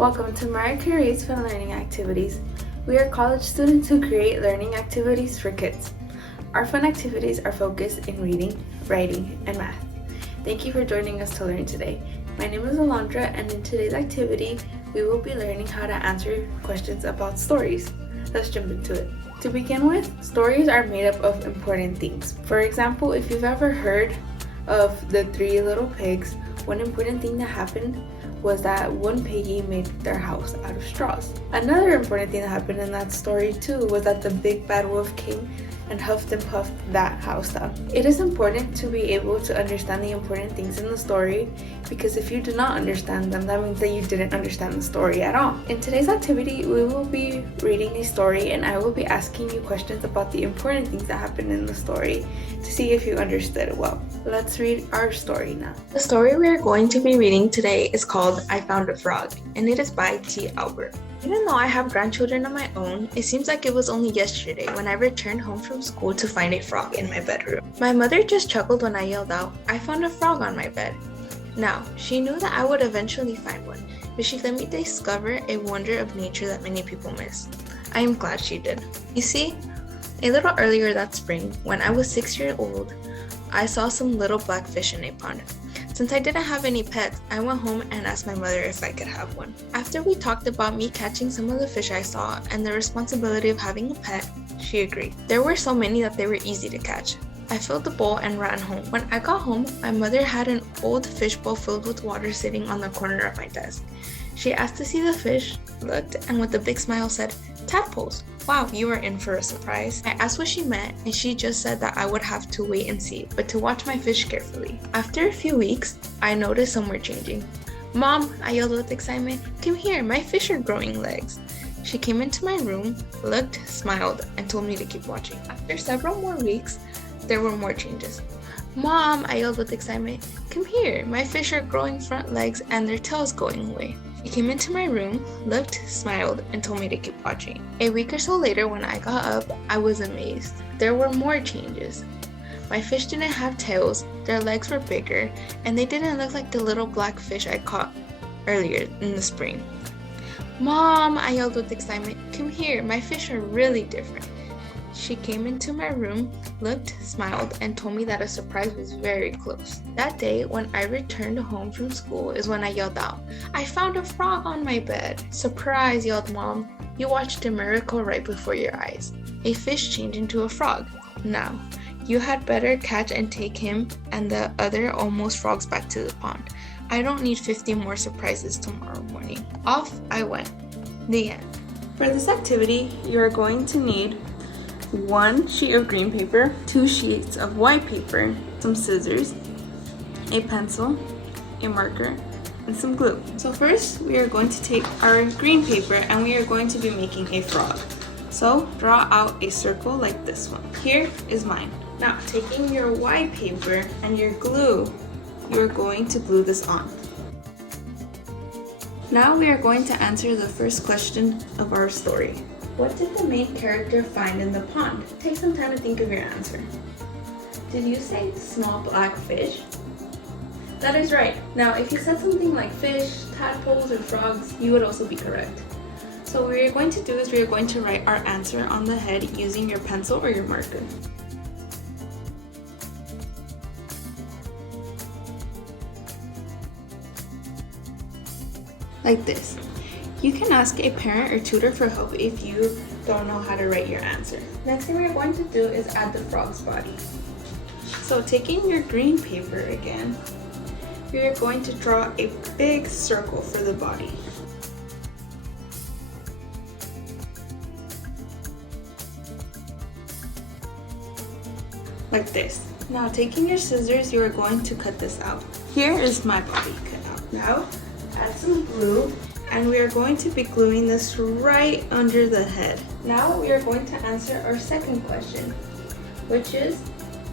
Welcome to Mariah Carey's Fun Learning Activities. We are college students who create learning activities for kids. Our fun activities are focused in reading, writing, and math. Thank you for joining us to learn today. My name is Alondra, and in today's activity, we will be learning how to answer questions about stories. Let's jump into it. To begin with, stories are made up of important things. For example, if you've ever heard of the Three Little Pigs, one important thing that happened was that one piggy made their house out of straws. Another important thing that happened in that story too was that the big bad wolf came and huffed and puffed that house down. It is important to be able to understand the important things in the story, because if you do not understand them, that means that you didn't understand the story at all. In today's activity, we will be reading a story and I will be asking you questions about the important things that happened in the story to see if you understood it well. Let's read our story now. The story we are going to be reading today is called I Found a Frog, and it is by T. Albert. Even though I have grandchildren of my own, it seems like it was only yesterday when I returned home from school to find a frog in my bedroom. My mother just chuckled when I yelled out, "I found a frog on my bed." Now, she knew that I would eventually find one, but she let me discover a wonder of nature that many people miss. I am glad she did. You see, a little earlier that spring, when I was 6 years old, I saw some little black fish in a pond. Since I didn't have any pets, I went home and asked my mother if I could have one. After we talked about me catching some of the fish I saw and the responsibility of having a pet, she agreed. There were so many that they were easy to catch. I filled the bowl and ran home. When I got home, my mother had an old fish bowl filled with water sitting on the corner of my desk. She asked to see the fish, looked, and with a big smile said, "Tadpoles. Wow, you are in for a surprise." I asked what she meant, and she just said that I would have to wait and see, but to watch my fish carefully. After a few weeks, I noticed some were changing. "Mom," I yelled with excitement, "come here, my fish are growing legs." She came into my room, looked, smiled, and told me to keep watching. After several more weeks, there were more changes. "Mom," I yelled with excitement, "come here, my fish are growing front legs and their tails going away." She came into my room, looked, smiled, and told me to keep watching. A week or so later, when I got up, I was amazed. There were more changes. My fish didn't have tails, their legs were bigger, and they didn't look like the little black fish I caught earlier in the spring. "Mom," I yelled with excitement, "come here, my fish are really different." She came into my room, looked, smiled, and told me that a surprise was very close. That day, when I returned home from school, is when I yelled out, "I found a frog on my bed." "Surprise," yelled Mom. "You watched a miracle right before your eyes. A fish changed into a frog. Now, you had better catch and take him and the other almost frogs back to the pond. I don't need 50 more surprises tomorrow morning." Off I went. The end. For this activity, you are going to need 1 sheet of green paper, 2 sheets of white paper, some scissors, a pencil, a marker, and some glue. So first, we are going to take our green paper and we are going to be making a frog. So draw out a circle like this one. Here is mine. Now, taking your white paper and your glue, you are going to glue this on. Now we are going to answer the first question of our story. What did the main character find in the pond? Take some time to think of your answer. Did you say small black fish? That is right. Now, if you said something like fish, tadpoles, or frogs, you would also be correct. So what we are going to do is we are going to write our answer on the head using your pencil or your marker. Like this. You can ask a parent or tutor for help if you don't know how to write your answer. Next thing we're going to do is add the frog's body. So taking your green paper again, we are going to draw a big circle for the body. Like this. Now taking your scissors, you are going to cut this out. Here is my body cut out. Now add some glue. And we are going to be gluing this right under the head. Now we are going to answer our second question, which is,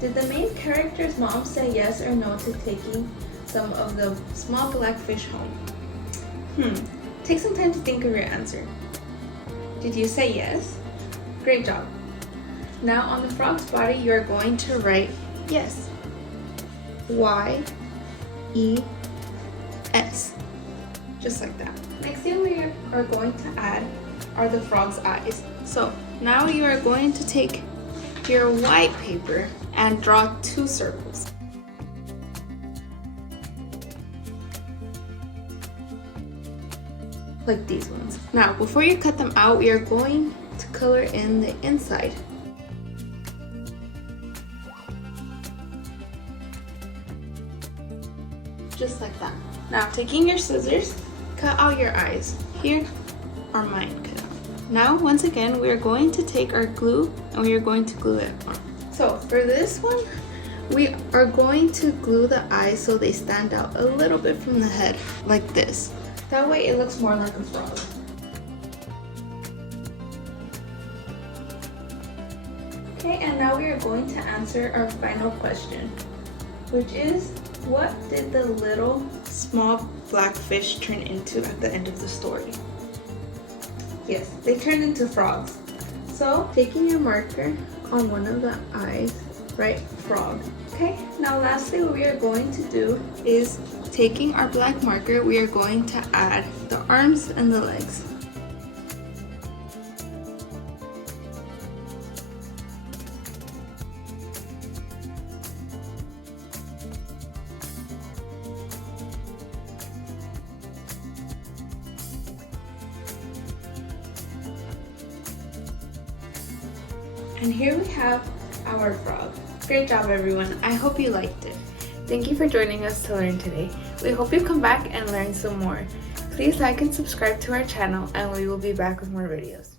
did the main character's mom say yes or no to taking some of the small black fish home? Take some time to think of your answer. Did you say yes? Great job. Now on the frog's body, you are going to write yes. Y-E-S. just like that. Next thing we are going to add are the frog's eyes. So now you are going to take your white paper and draw 2 circles. Like these ones. Now, before you cut them out, we are going to color in the inside. Just like that. Now, taking your scissors, cut out your eyes. Here are mine cut out. Now, once again, we are going to take our glue and we are going to glue it on. So, for this one, we are going to glue the eyes so they stand out a little bit from the head, like this. That way it looks more like a frog. Okay, and now we are going to answer our final question, which is, what did the little small black fish turn into at the end of the story? Yes, they turned into frogs. So, taking your marker on one of the eyes, write frog. Okay, now lastly what we are going to do is, taking our black marker, we are going to add the arms and the legs. And here we have our frog. Great job, everyone. I hope you liked it. Thank you for joining us to learn today. We hope you come back and learn some more. Please like and subscribe to our channel, and we will be back with more videos.